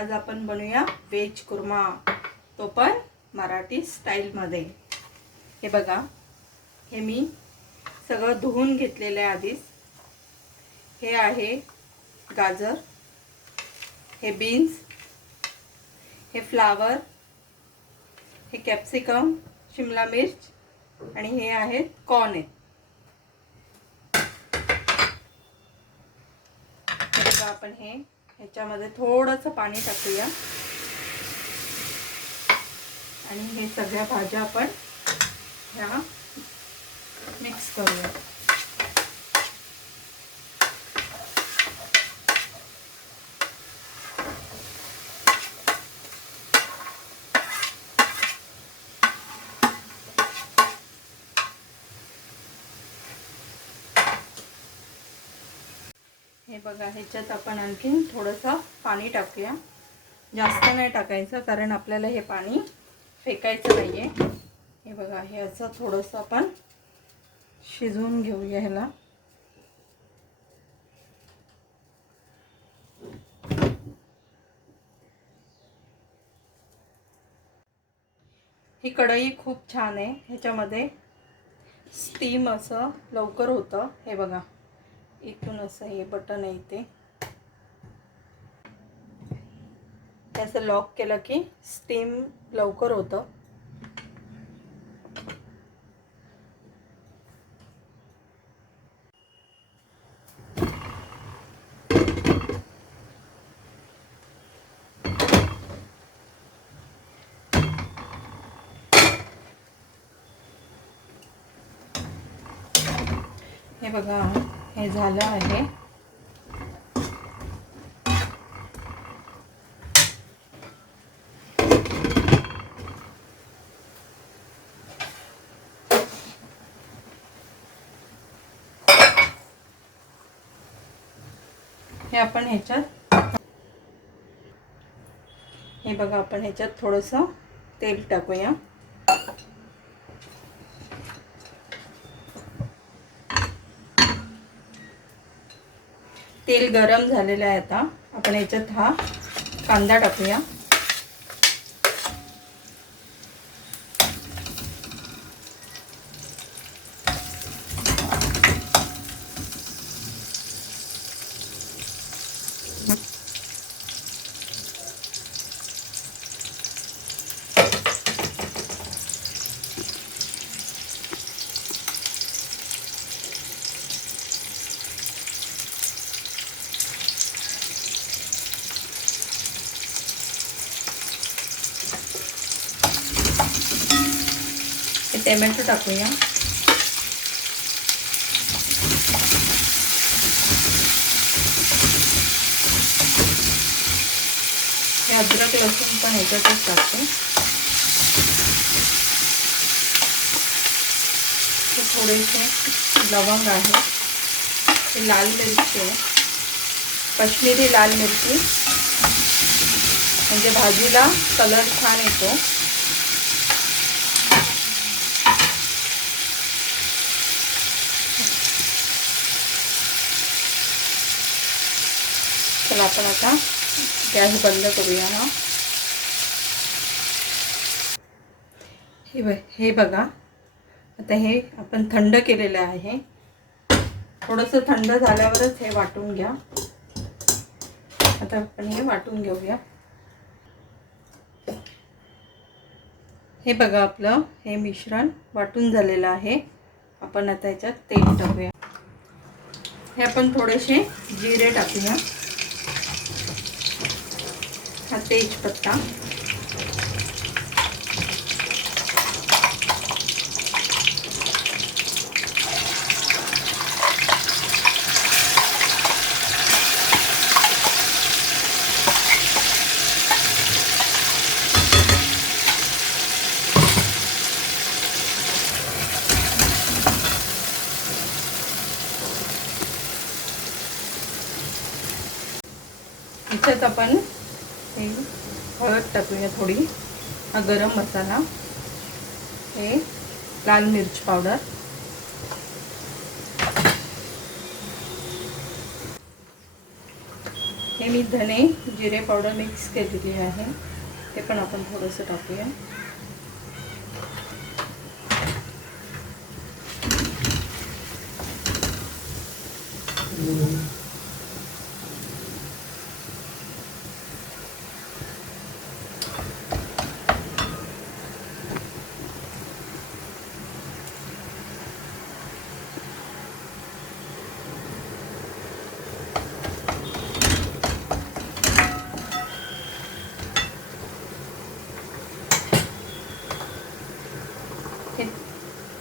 आज आपण बनवूया वेज कुर्मा, तो पण मराठी स्टाईलमध्ये। हे बघा, हे मी सगळं धुवून घेतलेलं आहे आधीच। हे आहे गाजर, हे बीन्स, हे फ्लावर, हे कॅप्सिकम, शिमला मिर्च आणि हे आहेत कॉर्न आहेत। आता आपण ह्याच्यामध्ये थोडंसं पाणी टाकूया आणि हे सगळ्या भाज्या आपण ह्या मिक्स करूया। हे बघा, ह्याच्यात आपण आणखीन थोडंसं पाणी टाकूया। जास्त नाही टाकायचं कारण आपल्याला हे पाणी फेकायचं नाहीये। हे बघा, हे असं थोडंसं आपण शिजवून घेऊया ह्याला। ही कढई खूप छान आहे, ह्याच्यामध्ये स्टीम असं लवकर होतं। हे बघा, इथून असं हे बटन आहे ते, असं लॉक केलं की स्टीम लवकर होतं। हे बघा, हे झालं आहे। हे आपण ह्याच्यात, हे बघा, आपण ह्याच्यात थोडंसं तेल टाकूया। तेल गरम झालेलं आहे। आता आपण ह्याच्यात हा कांदा टाकूया। टोमॅटो टाकूया। हे अद्रक लसूण पण ह्याच्यातच टाकते। हे थोडेसे लवंग आहे, हे लाल मिरची आहे, काश्मीरी लाल मिरची, म्हणजे भाजीला कलर छान येतो। चला आपण आता गॅस बंद करूया ना। हे बघा, आता हे आपण थंड केलेलं आहे। थोडंसं थंड झाल्यावरच हे वाटून घ्या। आता आपण हे वाटून घेऊया। हे बघा, आपलं हे मिश्रण वाटून झालेलं आहे। आपण आता याच्यात तेल टाकूया। हे आपण थोडेसे जिरे टाकूया, हा तेजपत्ता, ह्याच्यात आपण हे हळद टाकूया थोडी, हा गरम मसाला, हे लाल मिर्च पावडर, हे मी धने जिरे पावडर मिक्स केलेली आहे, ते पण आपण थोडंसं टाकूया.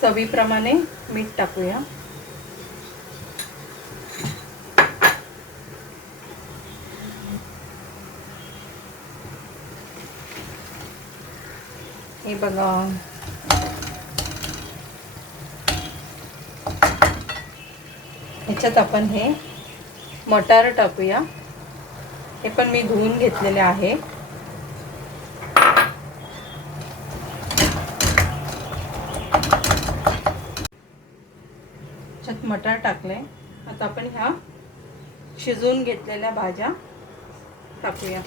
चवीप्रमाणे मीठ टाकूया. हे बघा, ह्याच्यात आपण हे मटार टाकूया. हे पण मी धुवून घेतलेले आहे. ह्याच्यात मटार टाकले. आता आपण ह्या शिजवून घेतलेल्या भाज्या टाकूया.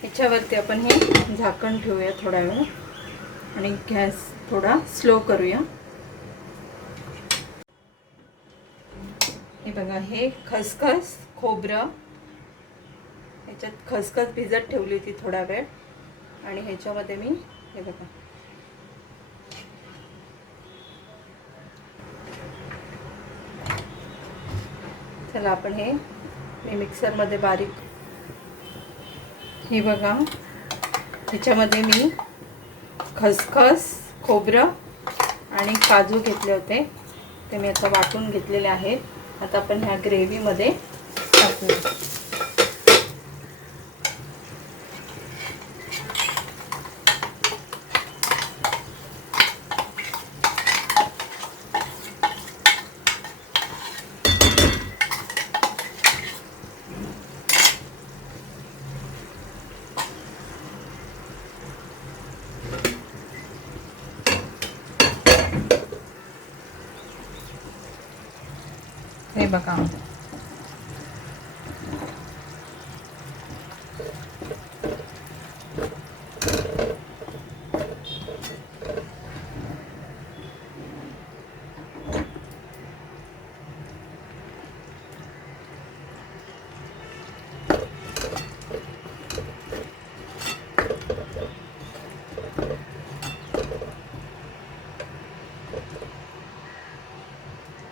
ह्याच्यावरती आपण हे झाकण ठेवूया थोडा वेळ आणि गॅस थोडा स्लो करूया. हे बघा, हे खसखस खोबरं, ह्याच्यात खसखस भिजत ठेवली होती थोडा वेळ आणि ह्याच्यामध्ये मी हे बघा चला आपण हे मी मिक्सरमध्ये बारीक. हे बघा, ह्याच्यामध्ये मी खसखस खोबरं आणि काजू घेतले होते, ते मी आता वाटून घेतलेले आहेत. आता आपण ह्या ग्रेव्हीमध्ये टाकूया. हे बघा,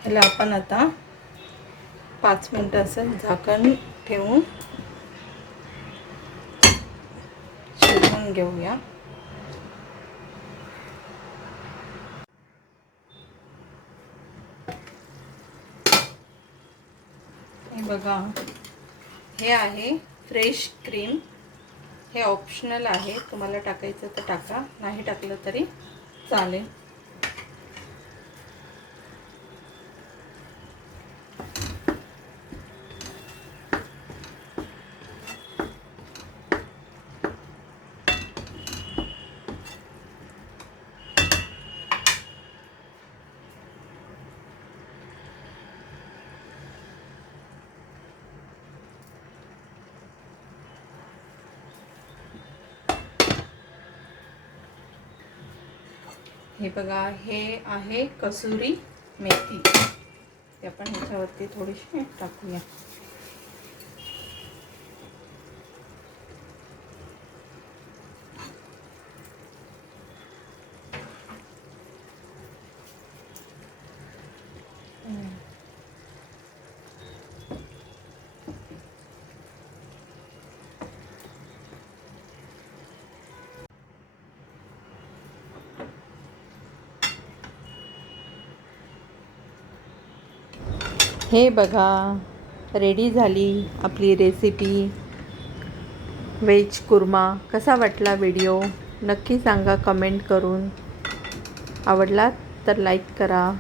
ह्याला आपण आता 5 मिनिटं असं झाकण ठेवून शिजवून घेऊया. हे बघा, हे आहे फ्रेश क्रीम. हे ऑप्शनल आहे, तुम्हाला टाकायचं तर टाका, नाही टाकलं तरी चालेल. हे बघा, हे आहे कसुरी मेथी, ते आपण ह्याच्यावरती थोडीशी टाकूया. हे बघा, रेडी झाली आपली रेसिपी व्हेज कुर्मा. कसा वाटला व्हिडिओ नक्की सांगा कमेंट करून. आवडला तर लाईक करा.